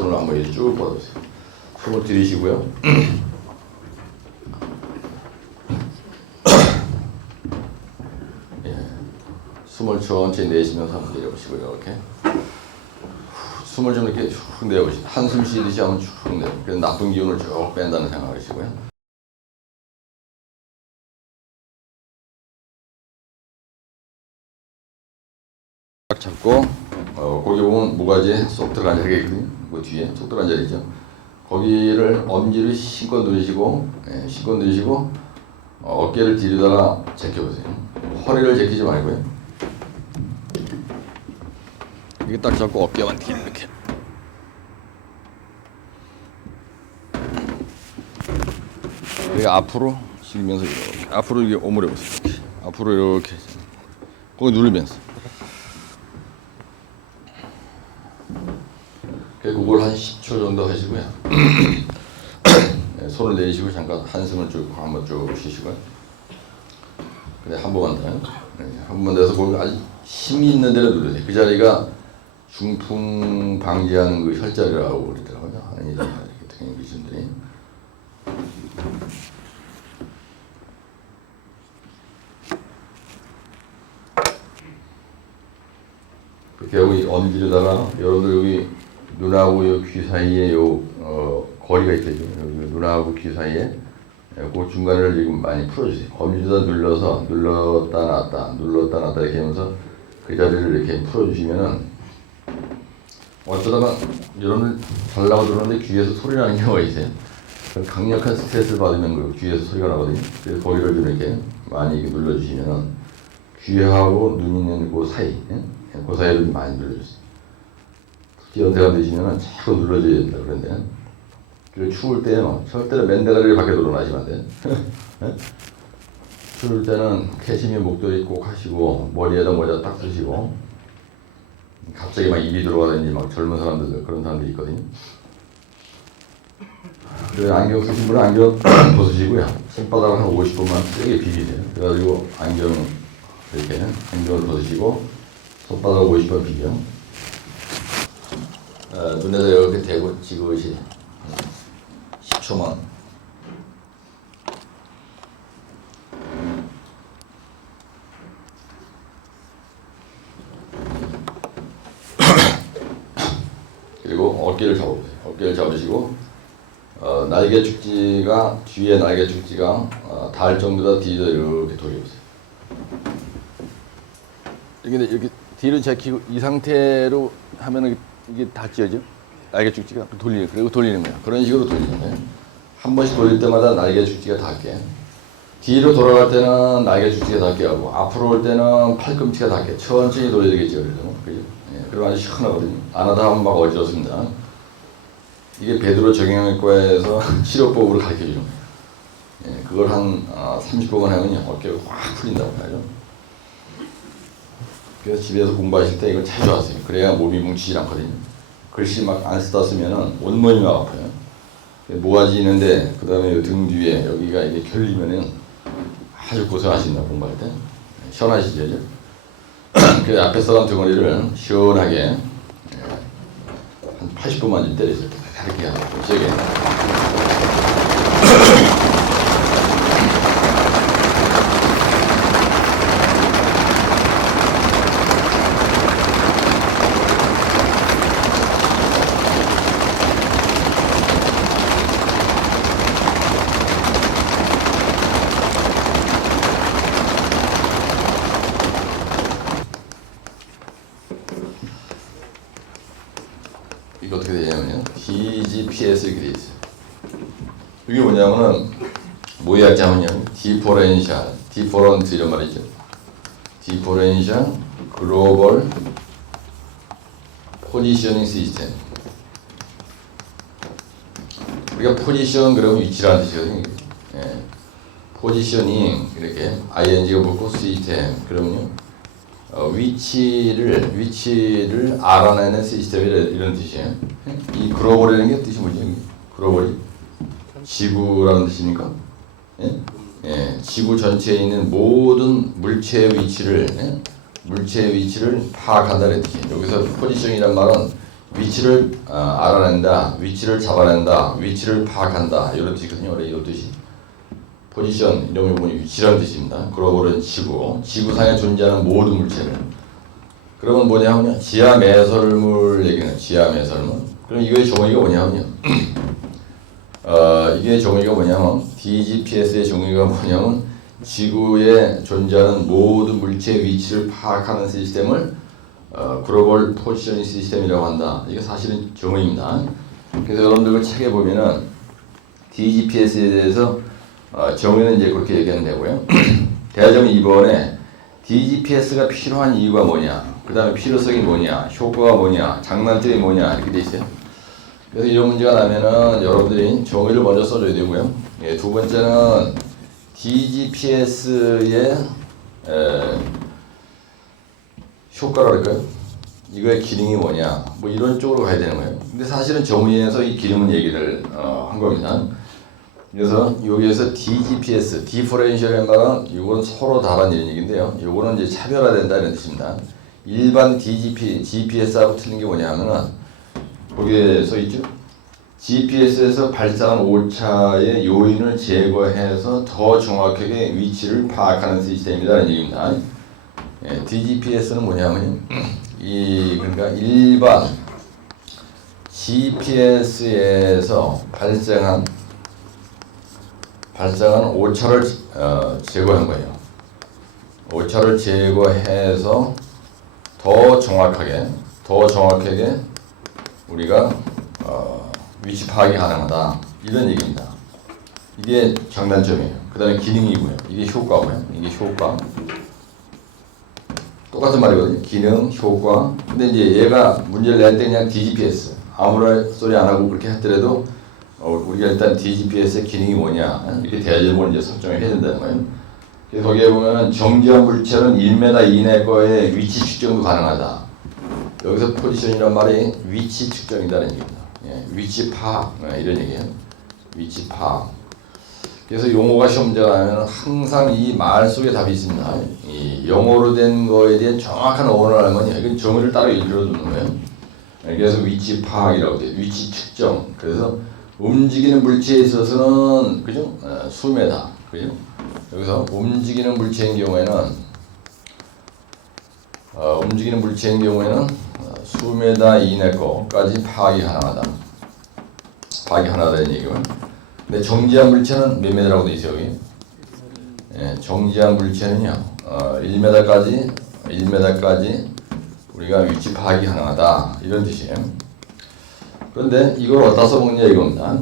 손을 한번 쭉 뻗어보세요. 숨을 들이쉬고요. 예. 숨을 천천히 내쉬면서 한번 내려보시고요. 이렇게 숨을 좀 이렇게 쭉 내보시고 한숨 쉬듯이 한번 쭉 내요. 그래서 나쁜 기운을 쭉 뺀다는 생각을 하시고요. 딱 잡고 거기 보면 모가지에 쏙 들어간 자리가 있거든요. 그 뒤에 쏙 들어간 자리죠. 거기를 엄지를 신껏 누르시고 신껏 누르시고 어깨를 뒤로다가 제껴보세요. 허리를 제끼지 말고요. 이게 딱 잡고 어깨만 뒤로 이렇게. 여기 앞으로 실면서 이렇게 앞으로 이렇게 오므려 보세요. 이렇게. 앞으로 이렇게 거기 누르면서. 그걸 한 10초 정도 하시고요. 손을 내쉬고 잠깐 한숨을 쭉 한번 쭉 쉬시고요. 그래 한 번만 더. 한 번만 더 해서 거기 아주 힘이 있는 데를 누르세요. 그 자리가 중풍 방지하는 그 혈자리라고 그러더라고요. 아니 이렇게 특히 귀신들이. 그렇게 하고 이 엄지로다가 여러분들 여기 눈하고 요 귀 사이에 요 거리가 있겠죠. 여기 눈하고 귀 사이에 그 중간을 지금 많이 풀어주세요. 엄지로다 눌러서 눌렀다 놨다 눌렀다 놨다 이렇게 하면서 그 자리를 이렇게 풀어주시면은 어쩌다가 여러분들 잘라고 들었는데 귀에서 소리 나는 경우가 있어요. 강력한 스트레스를 받으면 그 귀에서 소리가 나거든요. 그래서 거기를 좀 이렇게 많이 이렇게 눌러주시면은 귀하고 눈 있는 그 사이, 그 사이를 좀 많이 눌러주세요. 연세가 되시면 자꾸 눌러줘야 된다 그런데 그리고 추울 때요 절대로 맨대가리를 밖에 돌아나시면 안 돼요. 추울 때는 캐시미어 목도리 꼭 하시고 머리에다 모자 딱 쓰시고 갑자기 막 입이 들어가든지 막 젊은 사람들 그런 사람들이 있거든요. 그래서 안경 쓰신 분은 안경 벗으시고요. 손바닥을 한 50분만 세게 비비세요. 그래가지고 안경 이렇게 안경을 벗으시고 손바닥을 50번 비벼. 눈에다 이렇게 대고 지그시 10초만. 그리고 어깨를 잡아보세요. 어깨를 잡으시고 날개 축지가 뒤에 날개 축지가 닿을 정도다 뒤로 이렇게 돌려보세요. 이렇게 뒤를 제키고 이 상태로 하면은 이게 닿지죠? 날개 축지가 그리고 돌리는 거예요. 그런 식으로 돌리는 거예요. 한 번씩 돌릴 때마다 날개 축지가 닿게. 뒤로 돌아갈 때는 날개 축지가 닿게 하고 앞으로 올 때는 팔꿈치가 닿게 천천히 돌려야 되겠죠. 그죠? 그럼 아주 시원하거든요. 안 하다 하면 막 어지럽습니다. 이게 베드로 정형외과에서 치료법으로 가르쳐 주는 거예요. 그걸 한 30번만 하면요 어깨가 확 풀린다고 하죠. 그래서 집에서 공부하실 때 이걸 자주 하세요. 그래야 몸이 뭉치지 않거든요. 글씨 막 안 쓰다 쓰면은 온몸이 막 아파요. 모가지 있는데 그 다음에 등 뒤에 여기가 이게 결리면은 아주 고생하신다 공부할 때. 시원하시죠? 그 앞에 사람 등허리를 시원하게 한 80분만 좀 때리세요. 이렇게 하고 세게. 이거 어떻게 되냐면요. DGPS 이렇게 돼 있어요. 이게 뭐냐면은 뭐에 약자면요. 디퍼런트 이런 말이죠. 디퍼런셜 글로벌 포지셔닝 시스템. 우리가 포지션 그러면 위치라는 뜻이거든요. 포지셔닝 이렇게 ing가 붙고 시스템 그러면요. 위치를 알아내는 시스템이 이런 뜻이에요. 이 글로벌이라는 게 뜻이 뭐죠? 글로벌이 지구라는 뜻입니까? 지구 전체에 있는 모든 물체의 위치를 파악한다는 뜻이에요. 여기서 포지션이란 말은 위치를 알아낸다, 위치를 잡아낸다, 위치를 파악한다 이런 뜻이거든요. 원래 이런 뜻이 포지션 이런 게 뭐니 위치라는 뜻입니다. 글로벌은 지구상에 존재하는 모든 물체를. 그러면 뭐냐면요, 지하 매설물 얘기는 지하 매설물. 그럼 이거의 정의가 뭐냐면요, 이게 정의가 뭐냐면 DGPS의 정의가 뭐냐면 지구에 존재하는 모든 물체의 위치를 파악하는 시스템을 글로벌 포지셔닝 시스템이라고 한다. 이게 사실은 정의입니다. 그래서 여러분들 그 책에 보면은 DGPS에 대해서 정의는 이제 그렇게 얘기하면 되고요. 대점 2번에 DGPS가 필요한 이유가 뭐냐, 그 다음에 필요성이 뭐냐, 효과가 뭐냐, 장단점이 뭐냐 이렇게 돼 있어요. 그래서 이런 문제가 나면은 여러분들이 정의를 먼저 써줘야 되고요. 예, 두 번째는 DGPS의 효과라 할까요? 이거의 기능이 뭐냐, 뭐 이런 쪽으로 가야 되는 거예요. 근데 사실은 정의에서 이 기능은 얘기를 한 겁니다. 그래서 여기에서 DGPS, 디퍼렌셜의 말은 이건 서로 다른 이런 얘기인데요. 이거는 이제 차별화된다 이런 뜻입니다. 일반 GPS하고 틀린 게 뭐냐면은 거기에 써 있죠. GPS에서 발생한 오차의 요인을 제거해서 더 정확하게 위치를 파악하는 시스템이라는 얘기입니다. 예, DGPS는 뭐냐면 그러니까 일반 GPS에서 발생한 오차를 제거한 거예요. 오차를 제거해서 더 정확하게 우리가 위치 파악이 가능하다 이런 얘기입니다. 이게 장단점이에요. 그 다음에 기능이고요. 이게 효과고요. 이게 효과. 똑같은 말이거든요. 기능, 효과. 근데 이제 얘가 문제를 낼 때 그냥 DGPS 아무런 소리 안 하고 그렇게 했더라도 우리가 일단 DGPS의 기능이 뭐냐 이렇게 대화제목을 이제 설정을 해야 된다는 거예요. 그래서 거기에 보면은 정지한 물체는 1m 이내 거의 위치 측정도 가능하다. 여기서 포지션이란 말이 위치 측정이라는 얘기입니다. 예, 위치 파악 이런 얘기예요. 위치 파악. 그래서 용어가 시험 문제가 나면 항상 이 말 속에 답이 있습니다. 이 영어로 된 거에 대한 정확한 어원을 알면 이건 정의를 따로 읽어주는 거예요. 그래서 위치 파악이라고 돼요. 위치 측정. 그래서 움직이는 물체에 있어서는 그죠? 수메다. 그죠? 여기서 움직이는 물체인 경우에는 수메다 이내 거까지 파악이 가능하다. 파악이 가능하다는 얘기고. 근데 정지한 물체는 몇 메다라고 돼 있어요, 여기? 예, 정지한 물체는요, 1m까지 우리가 위치 파악이 가능하다. 이런 뜻이에요. 그런데 이걸 어디다 써먹느냐 이겁니다.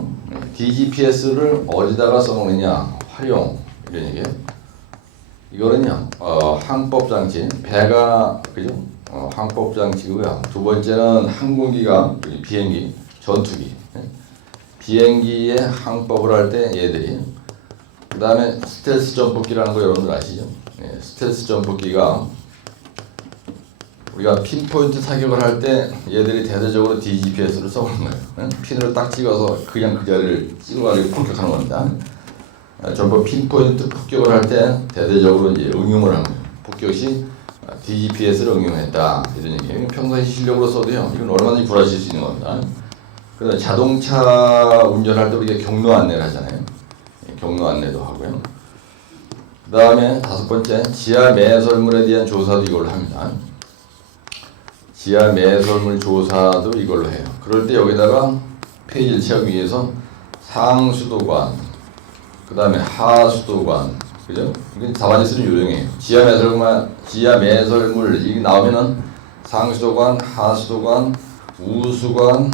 DGPS를 어디다가 써먹느냐, 활용, 이런 얘기예요. 이거는요, 항법 장치, 배가, 그죠? 항법 장치고요. 두 번째는 항공기가, 비행기, 전투기. 비행기의 항법을 할 때 얘들이, 그 다음에 스텔스 점퍼기라는 거 여러분들 아시죠? 예, 스텔스 점퍼기가 우리가 핀포인트 사격을 할 때 얘들이 대대적으로 DGPS를 써보는 거예요. 핀으로 딱 찍어서 그냥 그 자리를 찍어가지고 폭격하는 겁니다. 전부 핀포인트 폭격을 할 때 대대적으로 이제 응용을 하는 거예요. 폭격 시 DGPS를 응용했다 이런 얘기예요. 평소에 실력으로 써도요, 이건 얼마든지 구라칠 수 있는 겁니다. 그다음 자동차 운전할 때 우리가 경로 안내를 하잖아요. 경로 안내도 하고요. 그 다음에 다섯 번째, 지하 매설물에 대한 조사도 이걸로 합니다. 지하 매설물 조사도 이걸로 해요. 그럴 때 여기다가 페이지를 채우기 위해서 상수도관, 그 다음에 하수도관, 그죠? 이게 답안지 쓰는 요령이에요. 지하 매설물 이게 나오면은 상수도관, 하수도관, 우수관,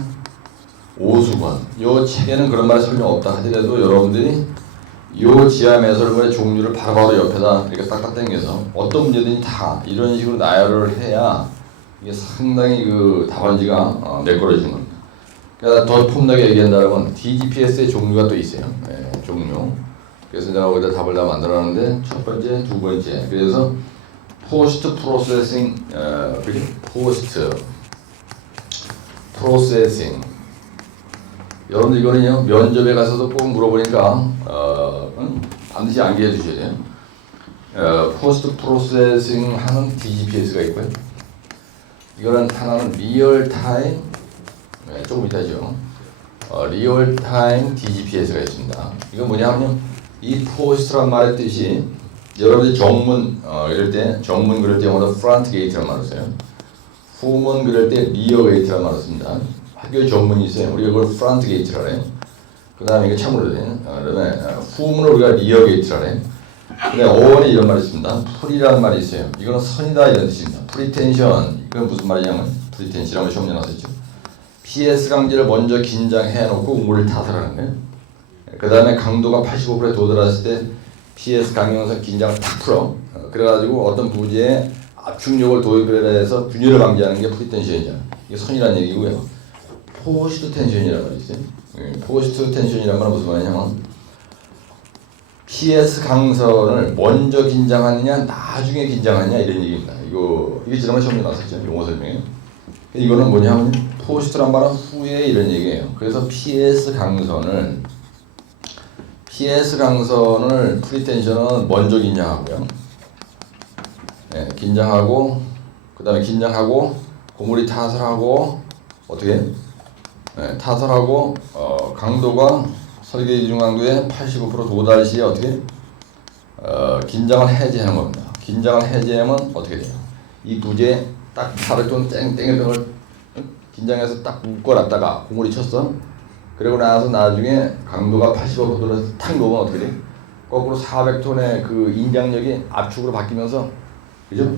오수관. 요 책에는 그런 말이 설명 없다 하더라도 여러분들이 요 지하 매설물의 종류를 바로바로 옆에다 이렇게 딱딱 당겨서 어떤 문제든지 다 이런 식으로 나열을 해야 이게 상당히 그 답안지가 매끄러지는 겁니다. 그러니까 더 폼나게 얘기한다면 DGPS의 종류가 또 있어요. 네, 종류. 그래서 내가 거기다 답을 다 만들어놨는데 첫 번째, 두 번째. 그래서 포스트 프로세싱, 포스트 프로세싱. 여러분들 이거는요, 면접에 가서도 꼭 물어보니까 반드시 암기해 두셔야 돼요. 포스트 프로세싱 하는 DGPS가 있고요. 이거는 하나는 리얼타임 네, 조금 이따죠. 리얼타임 DGPS가 있습니다. 이건 뭐냐면 이 포스트란 말의 뜻이 여러분들 정문 이럴 때 정문 그릴 때 영어로 프런트 게이트란 말을 써요. 후문 그릴 때 리어 게이트란 말을 씁니다. 학교에 정문이 있어요. 우리가 그걸 프런트 게이트라 해요. 그 다음에 이게 참으로 돼요. 그다음에 후문을 우리가 리어 게이트라 해요. 근데 어원에 이런 말이 있습니다. 풀이라는 말이 있어요. 이거는 선이다 이런 뜻입니다. 프리텐션 이건 무슨 말이냐면 프리텐션이라고 시험 나왔었죠. PS 강제를 먼저 긴장해놓고 우물을 타설하는 거예요. 그 다음에 강도가 85%에 도달했을 때 PS 강경에서 긴장을 탁 풀어. 그래가지고 어떤 부지에 압축력을 도입해서 균열을 방지하는 게 프리텐션이죠. 이게 선이라는 얘기고요. 포스트 텐션이라는 말이 있어요. 포스트 텐션이라는 건 무슨 말이냐면 PS 강선을 먼저 긴장하느냐 나중에 긴장하느냐 이런 얘기입니다. 이게 지난번에 시험에 나왔었죠. 용어 설명에. 이거는 뭐냐면 포스트란 말은 후에 이런 얘기예요. 그래서 PS 강선을 프리텐션은 먼저 긴장하고요. 네, 긴장하고 그 다음에 긴장하고 고무리 타설하고 어떻게? 네, 타설하고 강도가 설계 기준 강도의 85% 도달 시에 어떻게? 긴장을 해제하는 겁니다. 긴장을 해제하면 어떻게 돼요? 이 부지에 딱 살을 좀 땡땡을 긴장해서 딱 묶어놨다가 고무리 쳤어. 그리고 나서 나중에 강도가 85%로 탁 놓으면 어떻게 돼? 거꾸로 400톤의 그 인장력이 압축으로 바뀌면서 그죠?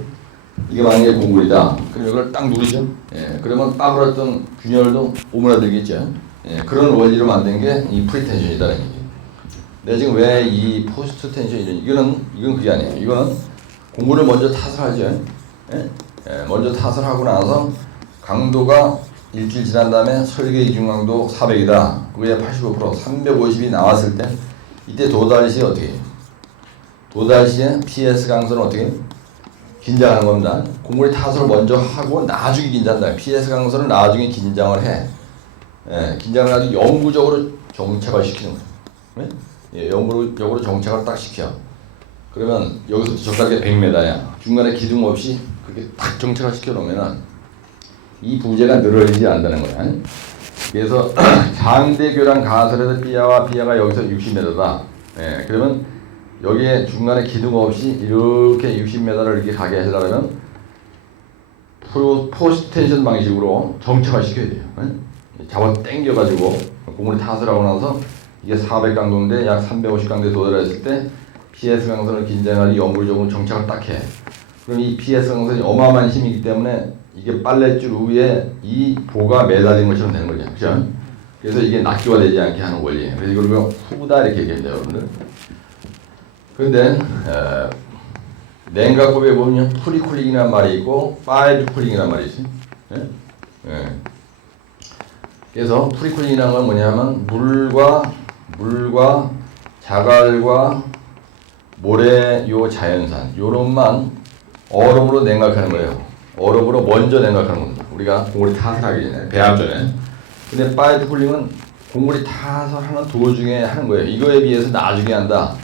이게 만약에 고무리다. 그럼 이걸 딱 누르죠. 예, 그러면 빠그랬던 균열도 오므라들겠죠. 예, 그런 원리로 만든 게 이 프리텐션이다라는 얘기예요. 내가 지금 왜 이 포스트 텐션 이건 그게 아니에요. 이거는 고무를 먼저 타설하죠. 예? 예, 먼저 타설하고 나서 강도가 일주일 지난 다음에 설계 기준 강도 400이다. 그게 85% 350이 나왔을 때 이때 도달 시에 어떻게 해요? 도달 시에 PS 강선은 어떻게 해요? 긴장하는 겁니다. 고무리 타설을 먼저 하고 나중에 긴장한다. PS 강선을 나중에 긴장을 해. 예, 긴장을 아주 영구적으로 정착을 시키는 거예요. 네? 예, 영구적으로 정착을 딱 시켜. 그러면 여기서 저까지 100m야. 중간에 기둥 없이 그렇게 딱 정착을 시켜놓으면은 이 부재가 늘어지지 않는다는 거야. 그래서 장대교랑 가설에서 B와 여기서 60m다. 예, 그러면 여기에 중간에 기둥 없이 이렇게 60m를 이렇게 가게 하려면 포스트 텐션 방식으로 정착을 시켜야 돼요. 예? 잡아 당겨가지고 고무리 타설하고 나서 이게 400 강도인데 약 350 강도에 도달했을 때 PS 강선을 긴장하니 영구적으로 정착을 딱 해. 그럼 이 PS 강선이 어마어마한 힘이기 때문에 이게 빨랫줄 위에 이 보가 매달린 것처럼 되는 거죠. 그죠? 그래서 이게 낙기화되지 않게 하는 원리예요. 그래서 이걸 후다 이렇게 얘기합니다, 여러분들. 그런데 냉각법에 보면 프리쿨링이라는 말이 있고 파이브 쿨링이라는 말이 있어요. 예? 예. 그래서 프리쿨링이라는 건 뭐냐면 물과 자갈과 모래 요 자연산 요런만 얼음으로 냉각하는 거예요. 얼음으로 먼저 냉각하는 겁니다. 우리가 고무리 타설하기 전에 배합 전에. 근데 파이브 쿨링은 고무리 타설하는 도중에 하는 거예요. 이거에 비해서 나중에 한다.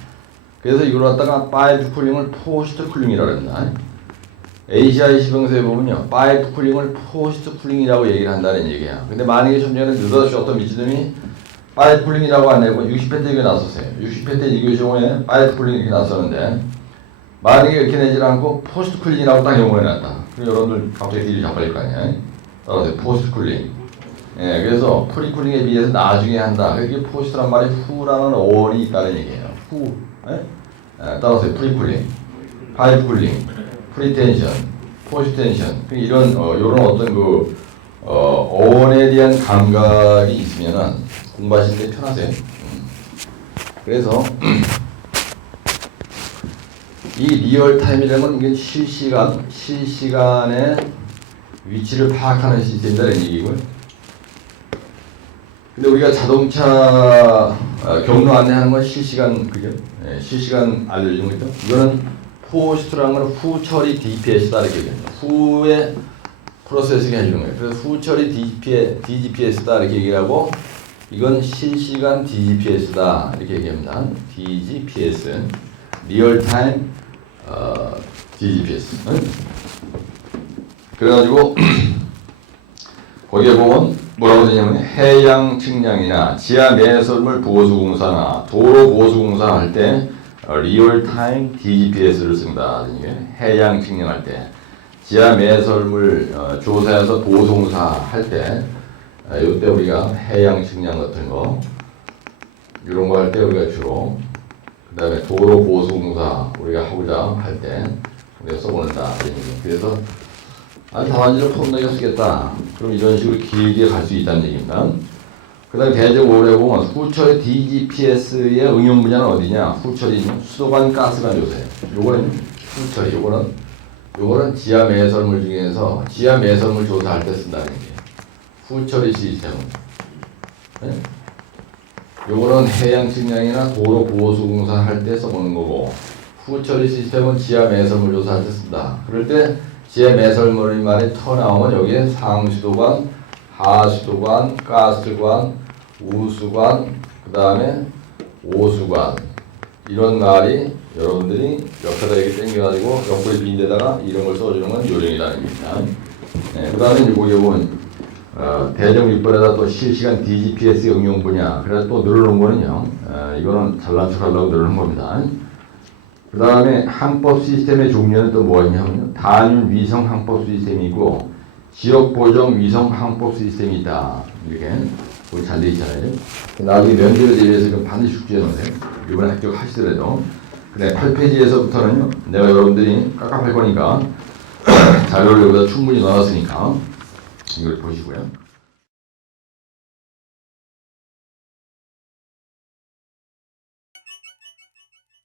그래서 이걸 갖다가 파이브 쿨링을 포스트 쿨링이라고 합니다. ACI 시병서에 보면요, 파이브 쿨링을 포스트 쿨링이라고 얘기를 한다는 얘기야. 근데 만약에 전에는 느닷없이 어떤 미치더니 파이브 쿨링이라고 안 내고 60회 때 이게 나섰어요. 60회 때 이거 시험에 파이브 쿨링 이렇게 나섰는데 만약에 이렇게 내질 않고 포스트 쿨링이라고 딱 용어해놨다. 그럼 여러분들 갑자기 딜이 잡아질 거 아니야. 따라서 포스트 쿨링. 예, 그래서 프리 쿨링에 비해서 나중에 한다. 이게 포스트란 말이 후라는 어원이 있다는 얘기예요. 후. 예? 예, 따라서 프리 쿨링, 파이브 쿨링, 프리 텐션, 포스트 텐션. 이런 이런 어떤 그 어원에 대한 감각이 있으면은 공부하실 때 편하세요. 그래서 이 리얼타임이라는 건 이게 실시간의 위치를 파악하는 시스템이라는 얘기고요. 근데 우리가 자동차 경로 안내하는 건 실시간 그죠? 네, 실시간 알려주는 거죠. 이거는 포스트라는 건 후 처리 DPS다 이렇게 얘기합니다. 후에 프로세싱 해주는 거예요. 그래서 후 처리 DGPS다 이렇게 얘기하고 이건 실시간 DGPS다 이렇게 얘기합니다. DGPS, 리얼타임 DGPS. 그래가지고 거기에 보면 뭐라고 되냐면 해양 측량이나 지하 매설물 보수공사나 도로 보수공사 할 때 리얼타임 DGPS를 씁니다. 해양 측량할 때 지하 매설물 조사해서 보수공사 할 때 이때 우리가 해양 측량 같은 거 이런 거 할 때 우리가 주로 그 다음에 도로 보수공사 우리가 하고자 할 때 우리가 써보는다. 그래서 아주 답안지를 폼나게 쓰겠다. 그럼 이런 식으로 길게 갈 수 있다는 얘기입니다. 그 다음에 대적으로 보면 후처리 DGPS의 응용 분야는 어디냐? 후처리 수도관 가스관 조사예요. 요거는 후처리, 요거는 지하 매설물 중에서 지하 매설물 조사할 때 쓴다는 얘기예요. 후처리 시스템은. 네? 요거는 해양 측량이나 도로 보수공사 할 때 써보는 거고, 후처리 시스템은 지하 매설물 조사할 때 쓴다. 그럴 때 지하 매설물이 말이 터 나오면 여기에 상수도관, 하수도관, 가스관, 우수관, 그 다음에 오수관 이런 말이 여러분들이 옆에다 이렇게 당겨가지고 옆구리 빈 데다가 이런 걸 써주는 건 요령이라는 겁니다. 네, 그 다음에 이제 거기 보면 대정 6번에다 또 실시간 DGPS 응용 분야 그래서 또 늘어놓은 거는요. 이거는 잘난 척하려고 늘어놓은 겁니다. 그 다음에 항법 시스템의 종류는 또 뭐가 있냐면요. 단일 위성 항법 시스템이고 지역 보정 위성 항법 시스템이 있다. 이렇게 거기 잘 돼 있잖아요. 나중에 면접에 대비해서 이건 반드시 숙제였는데 이번에 합격하시더라도 그래 8페이지에서부터는 내가 여러분들이 깝깝할 거니까 자료를 여기다 충분히 넣어놨으니까 이걸 보시고요.